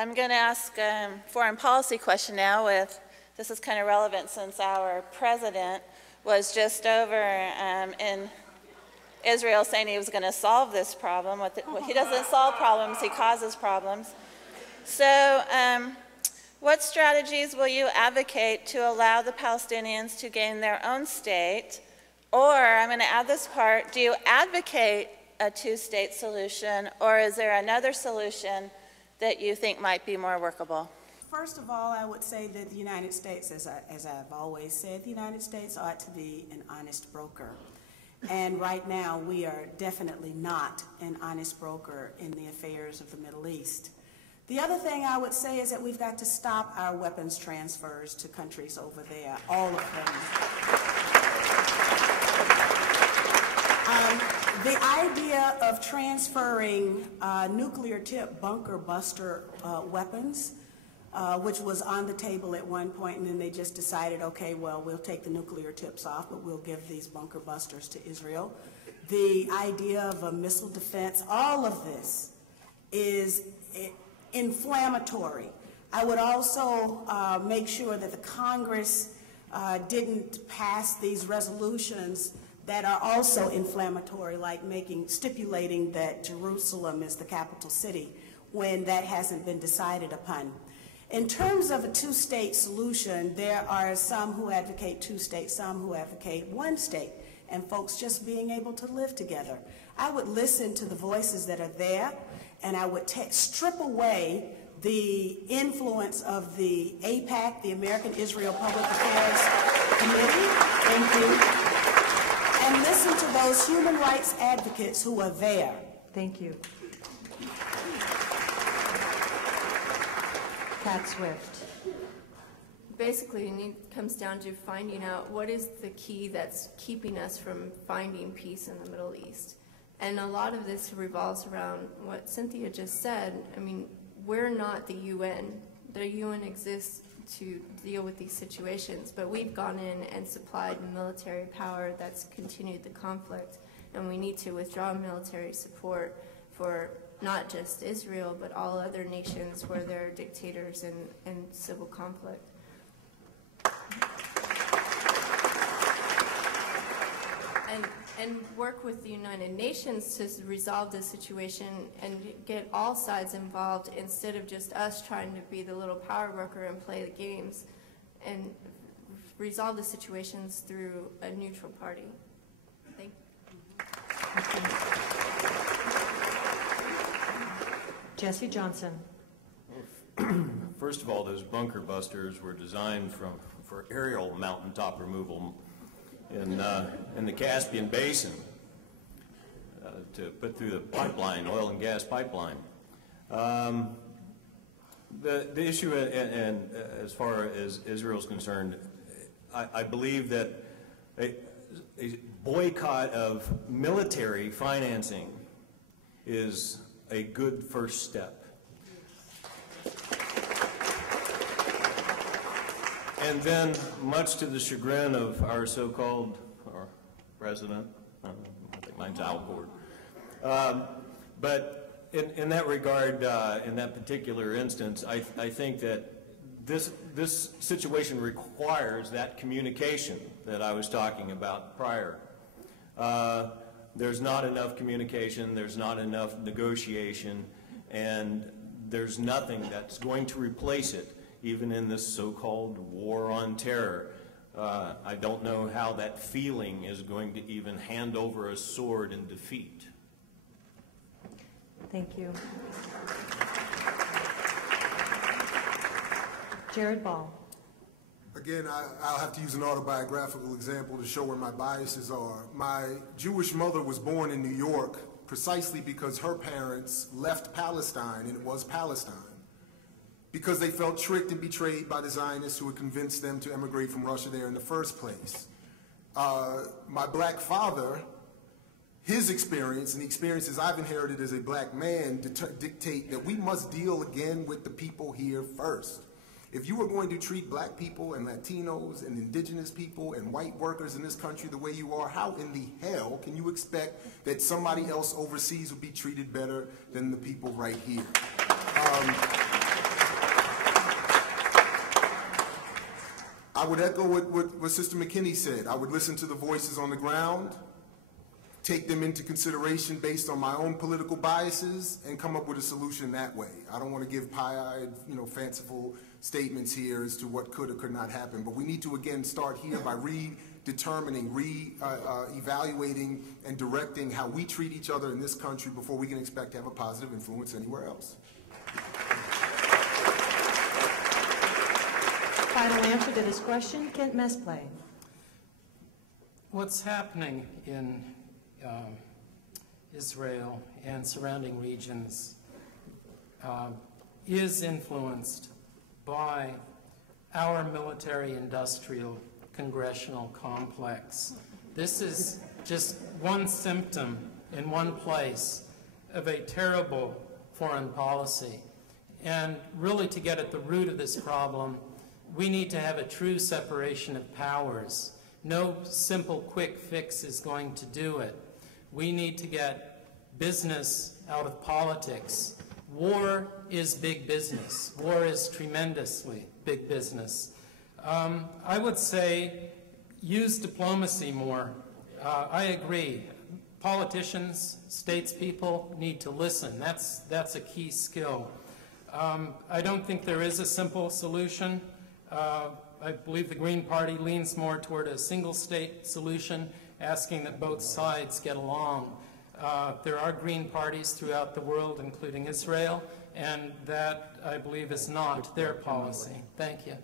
I'm going to ask a foreign policy question now. This is kind of relevant since our president was just over in Israel saying he was going to solve this problem. He doesn't solve problems, he causes problems. So what strategies will you advocate to allow the Palestinians to gain their own state? Or, I'm going to add this part, do you advocate a two-state solution, or is there another solution that you think might be more workable? First of all, I would say that the United States, as I've always said, the United States ought to be an honest broker. And right now, we are definitely not an honest broker in the affairs of the Middle East. The other thing I would say is that we've got to stop our weapons transfers to countries over there, all of them. The idea of transferring nuclear-tipped bunker buster weapons, which was on the table at one point, and then they just decided, okay, well, we'll take the nuclear tips off, but we'll give these bunker busters to Israel. The idea of a missile defense, all of this is inflammatory. I would also make sure that the Congress didn't pass these resolutions that are also inflammatory, like stipulating that Jerusalem is the capital city when that hasn't been decided upon. In terms of a two-state solution, there are some who advocate two states, some who advocate one state, and folks just being able to live together. I would listen to the voices that are there, and I would strip away the influence of the AIPAC, the American Israel Public Affairs Committee, and listen to those human rights advocates who are there. Thank you. Pat Swift. Basically, it comes down to finding out what is the key that's keeping us from finding peace in the Middle East. And a lot of this revolves around what Cynthia just said. I mean, we're not the UN. The UN exists to deal with these situations, but we've gone in and supplied military power that's continued the conflict, and we need to withdraw military support for not just Israel, but all other nations where there are dictators and civil conflict. And work with the United Nations to resolve this situation and get all sides involved instead of just us trying to be the little power broker and play the games, and resolve the situations through a neutral party. Thank you. Jesse Johnson. First of all, those bunker busters were designed for aerial mountaintop removal in the Caspian Basin to put through the pipeline, oil and gas pipeline. The issue, and as far as Israel's concerned, I believe that a boycott of military financing is a good first step. And then, much to the chagrin of our so-called president, I think mine's Al Gore, but in that regard, in that particular instance, I think that this situation requires that communication that I was talking about prior. There's not enough communication, there's not enough negotiation, and there's nothing that's going to replace it, even in this so-called war on terror. I don't know how that feeling is going to even hand over a sword in defeat. Thank you. Jared Ball. Again, I'll have to use an autobiographical example to show where my biases are. My Jewish mother was born in New York precisely because her parents left Palestine, and it was Palestine, because they felt tricked and betrayed by the Zionists who had convinced them to emigrate from Russia there in the first place. My black father, his experience and the experiences I've inherited as a black man dictate that we must deal again with the people here first. If you are going to treat black people and Latinos and indigenous people and white workers in this country the way you are, how in the hell can you expect that somebody else overseas will be treated better than the people right here? I would echo what Sister McKinney said. I would listen to the voices on the ground, take them into consideration based on my own political biases, and come up with a solution that way. I don't want to give pie-eyed, fanciful statements here as to what could or could not happen, but we need to, again, start here by redetermining, evaluating, and directing how we treat each other in this country before we can expect to have a positive influence anywhere else. Final answer to this question, Kent Mesplay. What's happening in Israel and surrounding regions is influenced by our military-industrial congressional complex. This is just one symptom in one place of a terrible foreign policy. And really, to get at the root of this problem, we need to have a true separation of powers. No simple quick fix is going to do it. We need to get business out of politics. War is big business. War is tremendously big business. I would say use diplomacy more. I agree. Politicians, statespeople need to listen. That's a key skill. I don't think there is a simple solution. I believe the Green Party leans more toward a single-state solution, asking that both sides get along. There are Green parties throughout the world, including Israel, and that, I believe, is not their policy. Thank you.